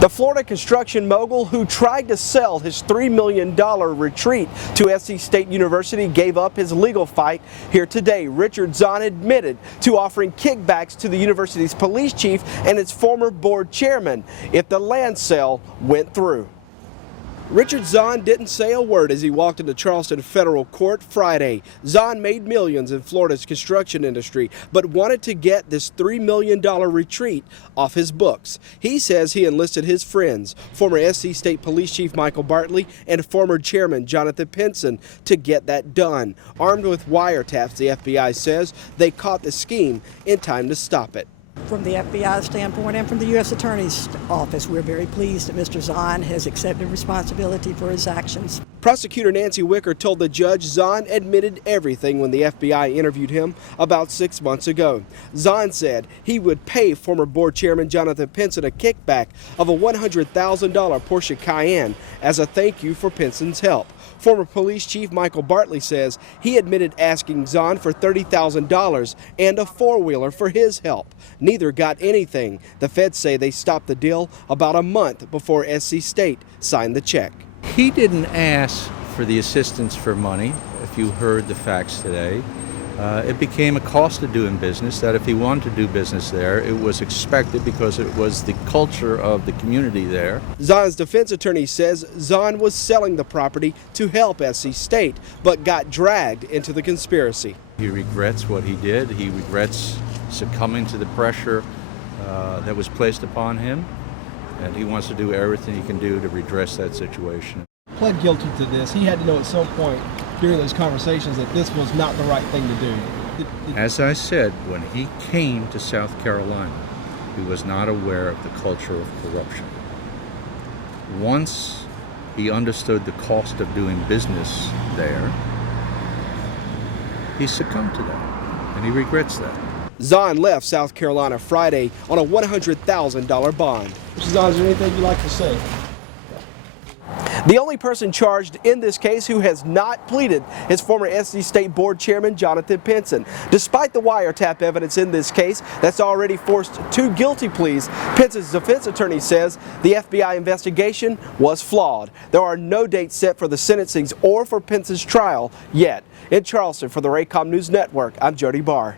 The Florida construction mogul who tried to sell his $3 million retreat to SC State University gave up his legal fight. Here today, Richard Zahn admitted to offering kickbacks to the university's police chief and its former board chairman if the land sale went through. Richard Zahn didn't say a word as he walked into Charleston federal court Friday. Zahn made millions in Florida's construction industry, but wanted to get this $3 million retreat off his books. He says he enlisted his friends, former SC State Police Chief Michael Bartley and former Chairman Jonathan Pinson, to get that done. Armed with wiretaps, the FBI says they caught the scheme in time to stop it. From the FBI standpoint and from the U.S. Attorney's Office, we're very pleased that Mr. Zahn has accepted responsibility for his actions. Prosecutor Nancy Wicker told the judge Zahn admitted everything when the FBI interviewed him about 6 months ago. Zahn said he would pay former board chairman Jonathan Pinson a kickback of a $100,000 Porsche Cayenne as a thank you for Pinson's help. Former police chief Michael Bartley says he admitted asking Zahn for $30,000 and a four-wheeler for his help. Neither got anything. The feds say they stopped the deal about a month before SC State signed the check. He didn't ask for the assistance for money. If you heard the facts today, it became a cost of doing business that if he wanted to do business there, it was expected because it was the culture of the community there. Zahn's defense attorney says Zahn was selling the property to help SC State, but got dragged into the conspiracy. He regrets what he did. He regrets succumbing to the pressure that was placed upon him, and he wants to do everything he can do to redress that situation. Pled guilty to this. He had to know at some point during those conversations that this was not the right thing to do. As I said, when he came to South Carolina, he was not aware of the culture of corruption. Once he understood the cost of doing business there, he succumbed to that, and he regrets that. Zahn left South Carolina Friday on a $100,000 bond. Mr. Zahn, is there anything you'd like to say? The only person charged in this case who has not pleaded is former SC State Board Chairman Jonathan Pinson. Despite the wiretap evidence in this case that's already forced 2 guilty pleas, Pinson's defense attorney says the FBI investigation was flawed. There are no dates set for the sentencings or for Pinson's trial yet. In Charleston for the Raycom News Network, I'm Jody Barr.